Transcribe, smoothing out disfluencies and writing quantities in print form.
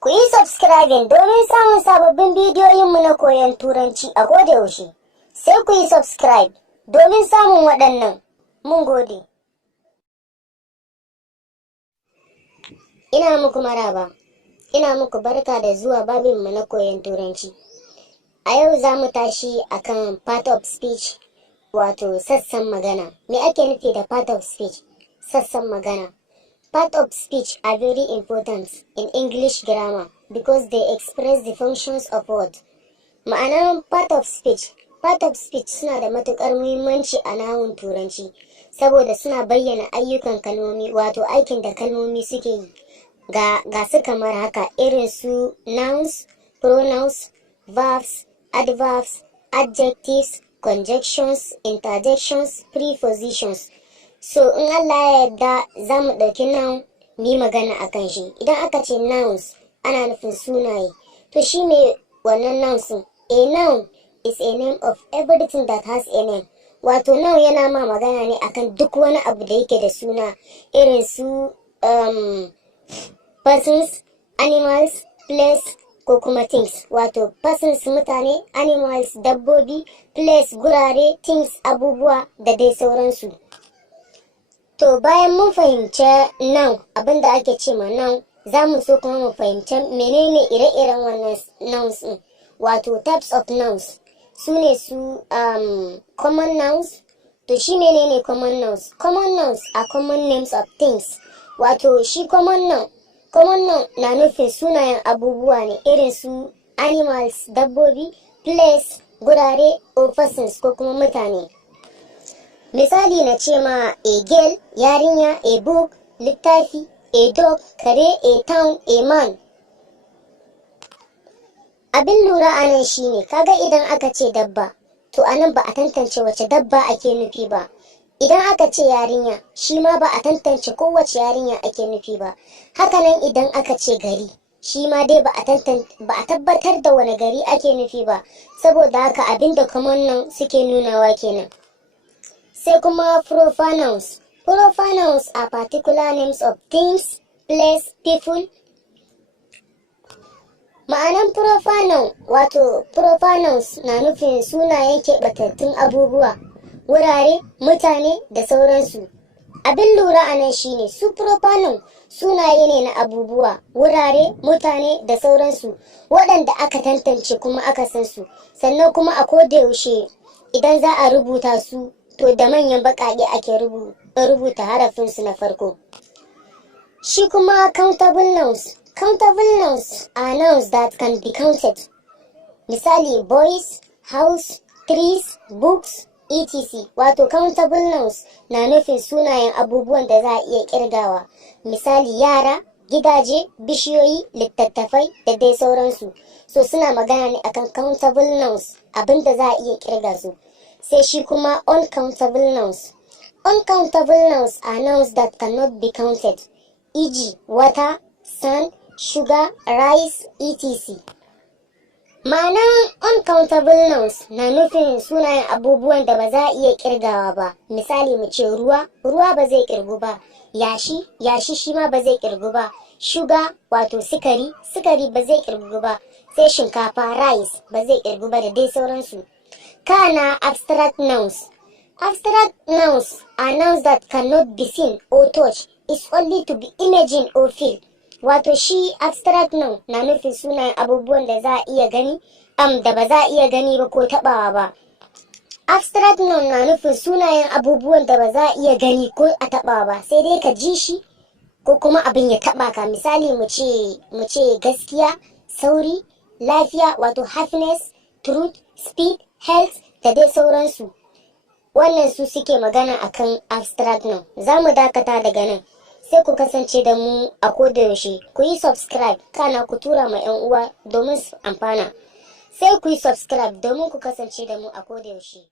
Ku yi subscribing domin samun sababbin bidiyoyinmu na koyon Turanci a kodayaushe. Sai ku yi subscribe domin samun waɗannan. Mun gode. Ina muku maraba. Ina muku barka da zuwa babinmu na koyon Turanci. A yau za mu tashi akan part of speech, wato sassan magana. Me ake nufi da part of speech? Sassan magana. Part of speech are very important in English grammar because they express the functions of word. Ma'anar part of speech suna da matuƙar muhimmanci a nahun Turanci saboda suna bayyana ayyukan kalmomi, wato aikin da kalmomi suke yi. Ga su kamar haka, irin su nouns, pronouns, verbs, adverbs, adjectives, conjunctions, interjections, prepositions. So in Allah ya yarda za mu ɗauki noun mu yi magana a kan shi. Idan aka ce nouns ana nufin sunaye. To shi ne wannan nouns ɗin. A noun is a name of everything that has a name. Wato noun yana ma magana ne akan duk wani abu da yake da suna, irin su persons, animals, place ko kuma things. Wato persons mutane, animals dabbobi, place gurare, things abubuwa da dai sauransu. To bayan mun fahimci noun, abinda ake ce ma noun, za mu so kuma mu fahimci menene ire-iren wannan nouns ɗin. Wato types of nouns. Su ne common nouns. To shi menene common nouns? Common nouns are common names of things. Wato shi common noun na nufin sunayen abubuwa ne, irin su animals dabbobi, place gurare, or persons ko kuma mutane. Misali na ce ma a girl yarinya, a book littafi, a dog kare, a town a man. Abin lura a nan shine, kaga idan aka ce dabba, to anan ba a tantance wace dabba ake nufi ba. Idan aka ce yarinya, shi ma ba a tantance kowace yarinya ake nufi ba. Hakanan idan aka ce gari, shi ma dai ba a tabbatar da wani gari ake nufi ba. Saboda haka abinda common noun suke nunawa kenan. Sai kuma proper nouns. Proper nouns are particular names of things, place, people. Ma'anan proper noun, wato proper nouns na nufin sunayen keɓantattun abubuwa, wurare, mutane da sauransu. Abin lura a nan shine, su proper noun sunaye ne na abubuwa, wurare, mutane da sauransu, waɗanda aka tantance kuma aka san su. Sannan kuma a kodayaushe idan za a rubuta su, to da manyan baƙaƙe ake rubuta harafinsu na farko. Shi kuma countable nouns. Countable nouns are nouns that can be counted. Misali boys, house, trees, books, etc. Wato countable nouns na nufin sunayen abubuwan da za a iya ƙirgawa. Misali yara, gidaje, bishiyoyi, littattafai da dai sauransu. So suna magana ne akan countable nouns, abinda za a iya ƙirga su. Sai shi kuma uncountable nouns. Uncountable nouns are nouns that cannot be counted, e.g. water, sun, sugar, rice, etc. Ma'anar uncountable nouns na nufin sunayen abubuwan da ba za a iya kirgawa ba. Misali mu ce ruwa ba zai kirgu ba. Yashi shi ma ba zai kirgu ba. Sugar wato sikari ba zai kirgu ba. Sai shinkafa rice ba zai kirgu ba da dai sauransu. Kana abstract nouns. Abstract nouns are nouns that cannot be seen or touched. It's only to be imagined or feel. Wato shi abstract noun na nufin sunayen abubuwan da za a iya gani, da ba za a iya gani ba ko tabawa ba. Abstract noun na nufin sunayen abubuwan da ba za a iya gani ko a tabawa ba, sai dai ka ji shi ko kuma abin ya taba ka. Misali mu ce gaskiya, sauri, lafiya wato happiness, truth, speed, health da dai sauransu. Wannan su suke magana akan abstract noun. Za mu dakata daga nan. Sai ku kasance da mu a kodayaushe. Ku yi subscribe, kana ku tura ma 'yan uwa domin su amfana. Sai ku yi subscribe domin ku kasance da mu a kodayaushe.